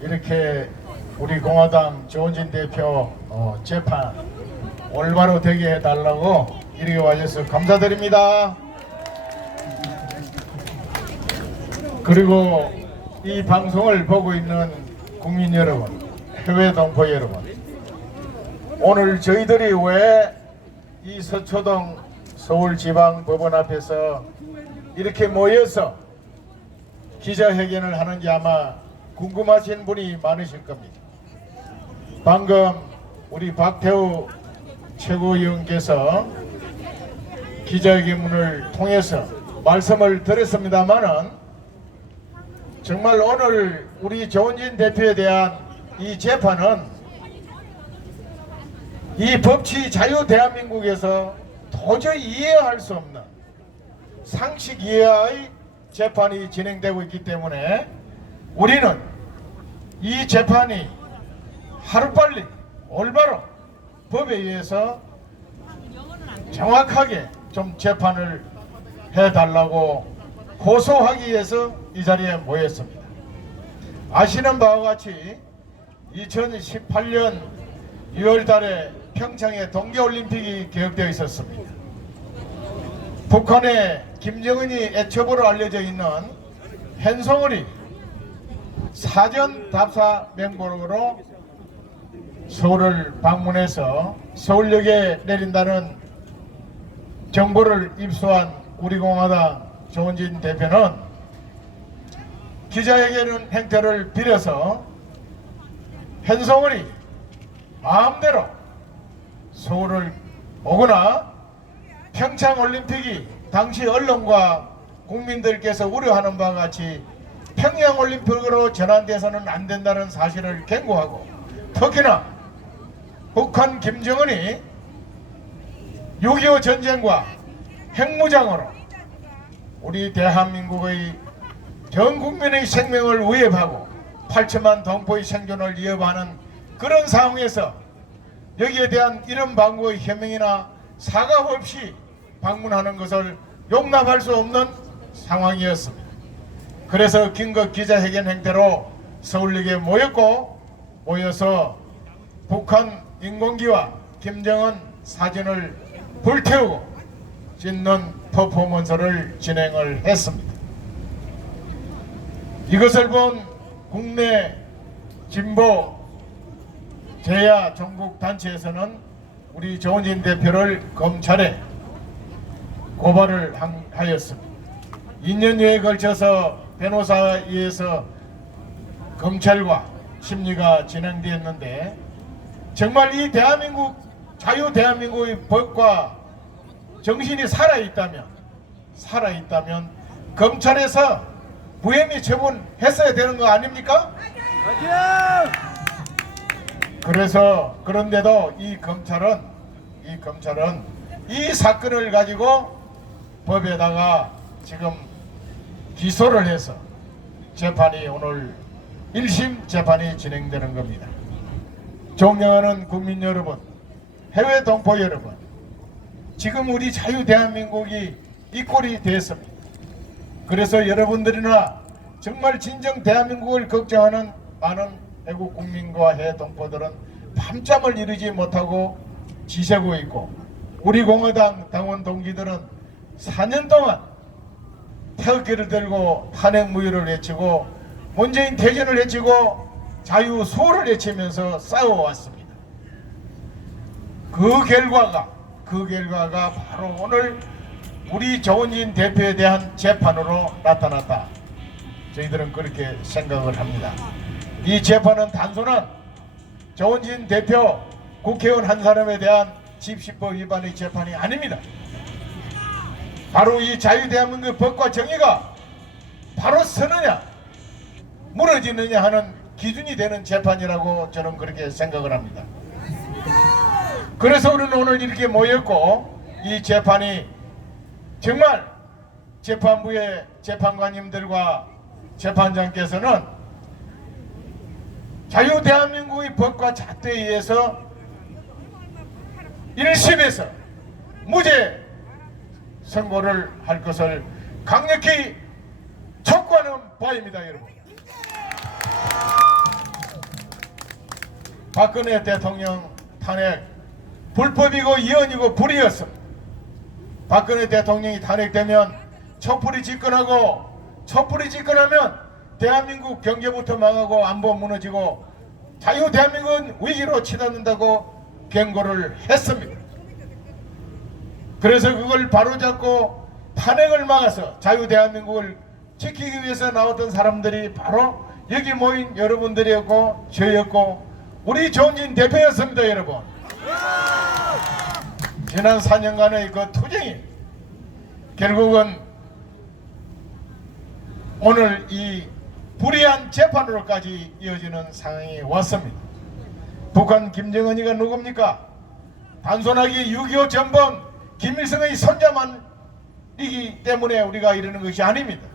이렇게 우리 공화당 조원진 대표 재판 올바로 되게 해달라고 이렇게 와주셔서 감사드립니다. 그리고 이 방송을 보고 있는 국민 여러분, 해외 동포 여러분, 오늘 저희들이 왜 이 서초동 서울지방법원 앞에서 이렇게 모여서 기자회견을 하는지 아마 궁금하신 분이 많으실 겁니다. 방금 우리 박태우 최고위원께서 기자회견문을 통해서 말씀을 드렸습니다마는 정말 오늘 우리 조원진 대표에 대한 이 재판은 이 법치 자유 대한민국에서 도저히 이해할 수 없는 상식 이하의 재판이 진행되고 있기 때문에 우리는 이 재판이 하루빨리 올바로 법에 의해서 정확하게 좀 재판을 해달라고 호소하기 위해서 이 자리에 모였습니다. 아시는 바와 같이 2018년 6월 달에 평창에 동계올림픽이 계획되어 있었습니다. 북한의 김정은이 애첩으로 알려져 있는 현송월이 사전 답사 명목으로 서울을 방문해서 서울역에 내린다는 정보를 입수한 우리 공화당 조원진 대표는 기자회견 행태를 빌어서 현송월이 마음대로 서울을 오거나 평창올림픽이 당시 언론과 국민들께서 우려하는 바와 같이 평양올림픽으로 전환돼서는 안 된다는 사실을 경고하고, 특히나 북한 김정은이 6.25 전쟁과 핵무장으로 우리 대한민국의 전 국민의 생명을 위협하고 8천만 동포의 생존을 위협하는 그런 상황에서 여기에 대한 이런 방구의 해명이나 사과 없이 방문하는 것을 용납할 수 없는 상황이었습니다. 그래서 긴급 기자회견 행태로 서울역에 모여서 북한 인공기와 김정은 사진을 불태우고 찢는 퍼포먼스를 진행을 했습니다. 이것을 본 국내 진보 제야 전국 단체에서는 우리 조원진 대표를 검찰에 고발을 하였습니다. 2년여에 걸쳐서 변호사에 의해서 검찰과 심리가 진행되었는데, 정말 이 대한민국 자유 대한민국의 법과 정신이 살아있다면 검찰에서 부혐의 처분했어야 되는 거 아닙니까? 그래서 그런데도 이 검찰은 이 사건을 가지고 법에다가 지금 기소를 해서 재판이 오늘 1심 재판이 진행되는 겁니다. 존경하는 국민 여러분, 해외 동포 여러분, 지금 우리 자유 대한민국이 이 꼴이 됐습니다. 그래서 여러분들이나 정말 진정 대한민국을 걱정하는 많은 애국 국민과 해외 동포들은 밤잠을 이루지 못하고 지새고 있고, 우리 공화당 당원 동지들은 4년 동안 태극기를 들고 탄핵무효를 외치고 문재인 퇴진을 외치고 자유수호를 외치면서 싸워왔습니다. 그 결과가 바로 오늘 우리 조원진 대표에 대한 재판으로 나타났다. 저희들은 그렇게 생각을 합니다. 이 재판은 단순한 조원진 대표 국회의원 한 사람에 대한 집시법 위반의 재판이 아닙니다. 바로 이 자유대한민국 법과 정의가 바로 서느냐 무너지느냐 하는 기준이 되는 재판이라고 저는 그렇게 생각을 합니다. 그래서 우리는 오늘 이렇게 모였고, 이 재판이 정말 재판부의 재판관님들과 재판장께서는 자유대한민국의 법과 잣대에 의해서 1심에서 무죄 선고를 할 것을 강력히 촉구하는 바입니다, 여러분. 박근혜 대통령 탄핵 불법이고 이언이고 불이었습니다. 박근혜 대통령이 탄핵되면 촛불이 집권하고 촛불이 집권하면 대한민국 경제부터 망하고 안보 무너지고 자유 대한민국은 위기로 치닫는다고 경고를 했습니다. 그래서 그걸 바로잡고 탄핵을 막아서 자유 대한민국을 지키기 위해서 나왔던 사람들이 바로 여기 모인 여러분들이었고 저였고 우리 조은진 대표였습니다. 여러분, 지난 4년간의 그 투쟁이 결국은 오늘 이 불의한 재판으로까지 이어지는 상황이 왔습니다. 북한 김정은이가 누굽니까? 단순하게 6.25 전범 김일성의 손자만이기 때문에 우리가 이러는 것이 아닙니다.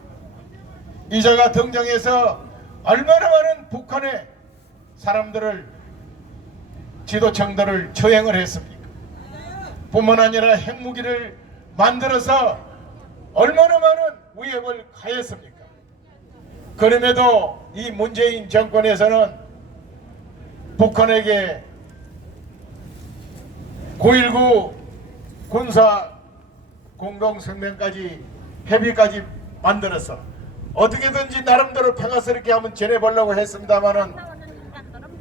이자가 등장해서 얼마나 많은 북한의 사람들을 지도층들을 처형을 했습니까? 뿐만 아니라 핵무기를 만들어서 얼마나 많은 위협을 가했습니까? 그럼에도 이 문재인 정권에서는 북한에게 9.19 군사 공동성명까지 협의까지 만들어서 어떻게든지 나름대로 평화스럽게 한번 전해보려고 했습니다마는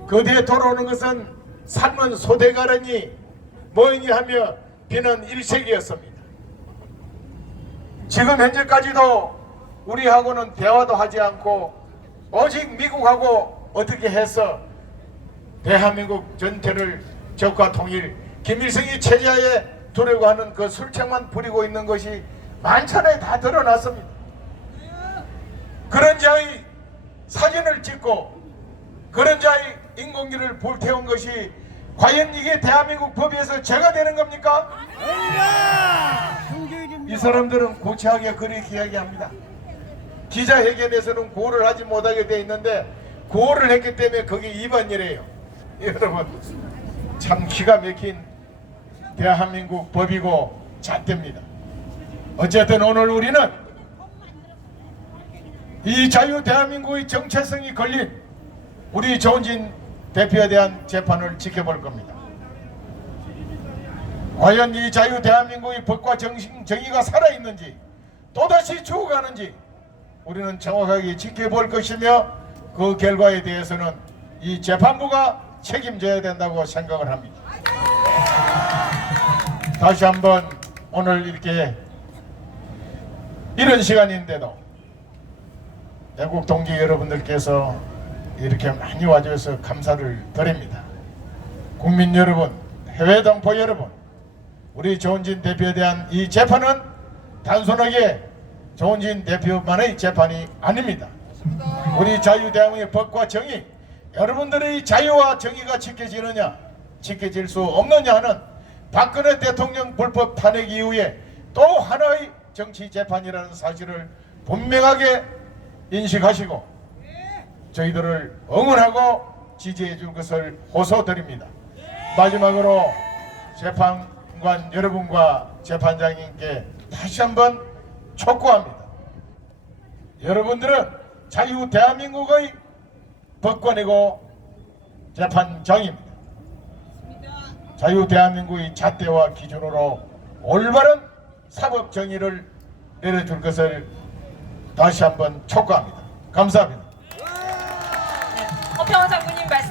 그 뒤에 돌아오는 것은 산문 소대가라니 뭐이니 하며 비는 일색이었습니다. 지금 현재까지도 우리하고는 대화도 하지 않고 오직 미국하고 어떻게 해서 대한민국 전체를 적과 통일 김일성이 체제하에 두려고 하는 그 술책만 부리고 있는 것이 만천에 다 드러났습니다. 그런 자의 사진을 찍고 그런 자의 인공기를 불태운 것이 과연 이게 대한민국 법에서 죄가 되는 겁니까? 이 사람들은 구체하게 그렇게 이야기합니다. 기자회견에서는 구호를 하지 못하게 돼 있는데 구호를 했기 때문에 그게 위반이래요. 여러분, 참 기가 막힌 대한민국 법이고 잣대입니다. 어쨌든 오늘 우리는 이 자유 대한민국의 정체성이 걸린 우리 조은진 대표에 대한 재판을 지켜볼 겁니다. 과연 이 자유 대한민국의 법과 정의가 살아있는지 또다시 죽어가는지 우리는 정확하게 지켜볼 것이며 그 결과에 대해서는 이 재판부가 책임져야 된다고 생각을 합니다. 다시 한번 오늘 이렇게 이런 시간인데도 애국 동지 여러분들께서 이렇게 많이 와주셔서 감사를 드립니다. 국민 여러분, 해외 동포 여러분, 우리 조은진 대표에 대한 이 재판은 단순하게 조은진 대표만의 재판이 아닙니다. 우리 자유대한민국의 법과 정의, 여러분들의 자유와 정의가 지켜지느냐 지켜질 수 없느냐 하는 박근혜 대통령 불법 탄핵 이후에 또 하나의 정치 재판이라는 사실을 분명하게 인식하시고 저희들을 응원하고 지지해 줄 것을 호소드립니다. 마지막으로 재판관 여러분과 재판장님께 다시 한번 촉구합니다. 여러분들은 자유 대한민국의 법관이고 재판장입니다. 자유 대한민국의 잣대와 기준으로 올바른 사법 정의를 내려줄 것을 다시 한번 촉구합니다. 감사합니다. 허평원 장군님 말씀